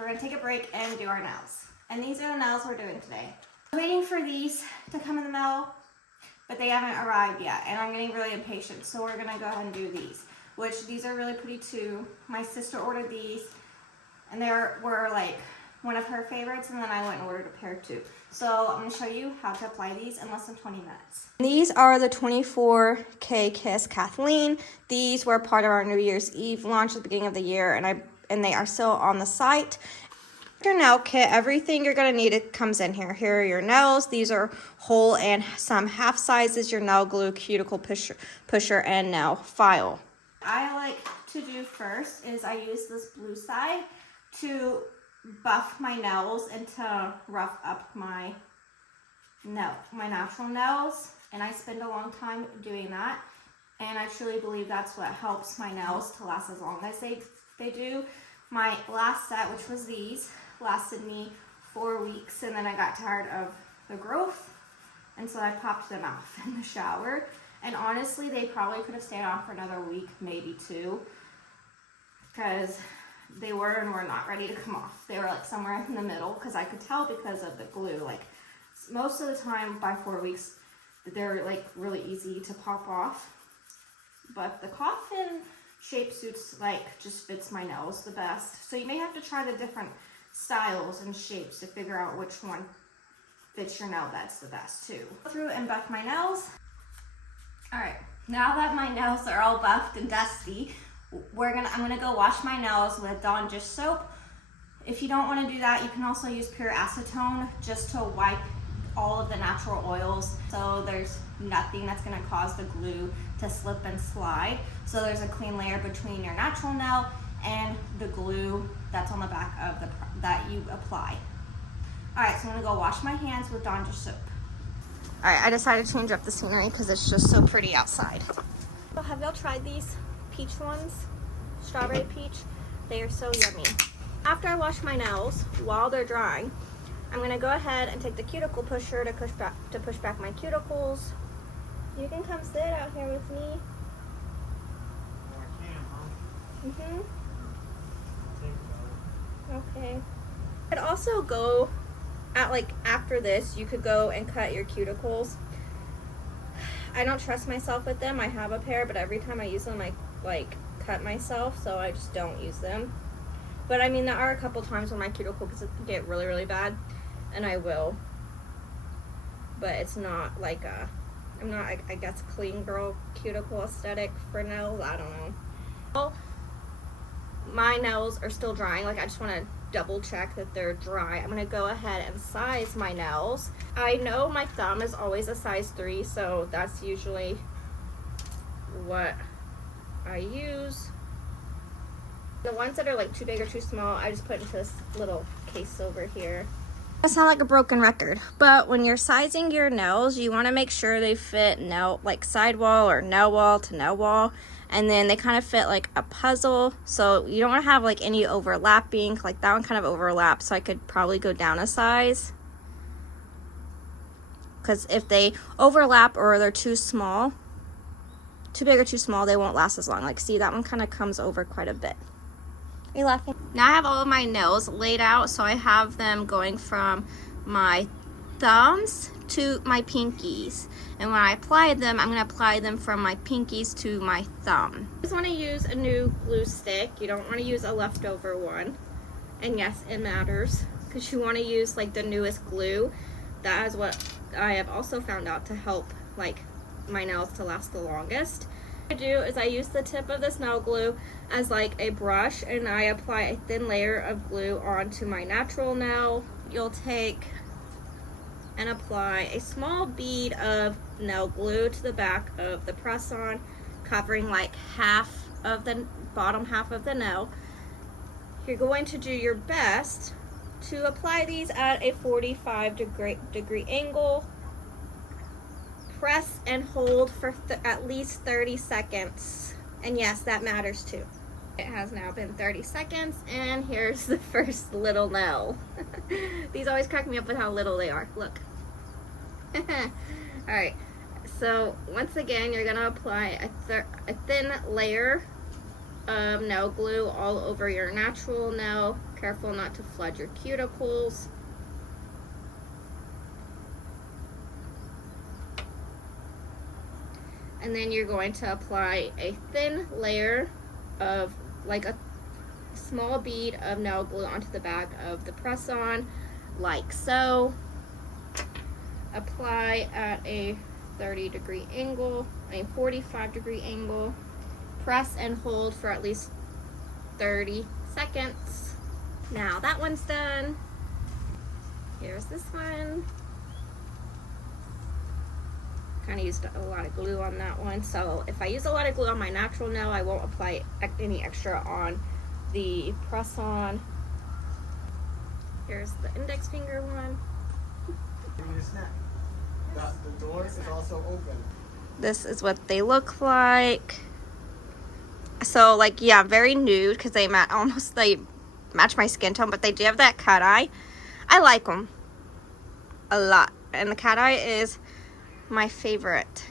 we're gonna take a break and do our nails. And these are the nails we're doing today. I'm waiting for these to come in the mail, but they haven't arrived yet, and I'm getting really impatient, so we're gonna go ahead and do these, which these are really pretty too. My sister ordered these, and they were like one of her favorites, and then I went and ordered a pair too. So I'm gonna show you how to apply these in less than 20 minutes. These are the 24K Kiss Kathleen. These were part of our New Year's Eve launch at the beginning of the year, and they are still on the site. Your nail kit, everything you're gonna need, it comes in here. Here are your nails. These are whole and some half sizes, your nail glue, cuticle pusher, and nail file. I like to do first is I use this blue side to buff my nails and to rough up my natural nails, and I spend a long time doing that, and I truly believe that's what helps my nails to last as long as they do. My last set, which was these, lasted me 4 weeks, and then I got tired of the growth, and so I popped them off in the shower. And honestly, they probably could have stayed on for another week, maybe 2, because they were and were not ready to come off. They were like somewhere in the middle, because I could tell because of the glue. Like most of the time by 4 weeks, they're like really easy to pop off. But the coffin shape suits like just fits my nails the best. So you may have to try the different styles and shapes to figure out which one fits your nail beds the best too. Go through and buff my nails. All right, now that my nails are all buffed and dusty, I'm gonna go wash my nails with Dawn Dish soap. If you don't want to do that, you can also use pure acetone just to wipe all of the natural oils, so there's nothing that's going to cause the glue to slip and slide. So there's a clean layer between your natural nail and the glue that's on the back of that you apply. All right, so I'm going to go wash my hands with Dawn Dish soap. All right, I decided to change up the scenery because it's just so pretty outside. So have y'all tried these peach ones? Strawberry peach? They are so yummy. After I wash my nails, while they're drying, I'm going to go ahead and take the cuticle pusher to push back my cuticles. You can come sit out here with me. Oh, I can, huh? Think about it. Okay. I'd also go after this, you could go and cut your cuticles. I don't trust myself with them. I have a pair, but every time I use them, I cut myself, so I just don't use them. But I mean, there are a couple times when my cuticles get really, really bad, and I will. But it's not like I'm not, I guess, clean girl cuticle aesthetic for nails. I don't know. Well, my nails are still drying. I just want to double check that they're dry. I'm going to go ahead and size my nails. I know my thumb is always a size 3, so that's usually what I use. The ones that are too big or too small, I just put into this little case over here. I sound like a broken record, but when you're sizing your nails, you want to make sure they fit sidewall or nail wall to nail wall, and then they kind of fit like a puzzle. So you don't want to have any overlapping. Like that one kind of overlaps, so I could probably go down a size, because if they overlap or they're too small, too big or too small, they won't last as long. See, that one kind of comes over quite a bit. Are you laughing? Now I have all of my nails laid out, so I have them going from my thumbs to my pinkies. And when I apply them, I'm going to apply them from my pinkies to my thumb. You just want to use a new glue stick. You don't want to use a leftover one. And yes, it matters, because you want to use the newest glue. That is what I have also found out to help my nails to last the longest. What I do is I use the tip of this nail glue as a brush, and I apply a thin layer of glue onto my natural nail. You'll take and apply a small bead of nail glue to the back of the press-on, covering half of the bottom half of the nail. You're going to do your best to apply these at a 45-degree angle. Press and hold for at least 30 seconds. And yes, that matters too. It has now been 30 seconds, and here's the first little nail. These always crack me up with how little they are. Look. Alright, so once again, you're going to apply a thin layer of nail glue all over your natural nail. Careful not to flood your cuticles. And then you're going to apply a thin layer of like a small bead of nail glue onto the back of the press-on, like so. Apply at a 30-degree angle, 45-degree angle. Press and hold for at least 30 seconds. Now that one's done. Here's this one. Kind of used a lot of glue on that one, so if I use a lot of glue on my natural nail, I won't apply any extra on the press-on. Here's the index finger one. Give me a snack. The door is also open. This is what they look like. So, like, yeah, very nude because they match my skin tone, but they do have that cat eye. I like them a lot, and the cat eye is my favorite.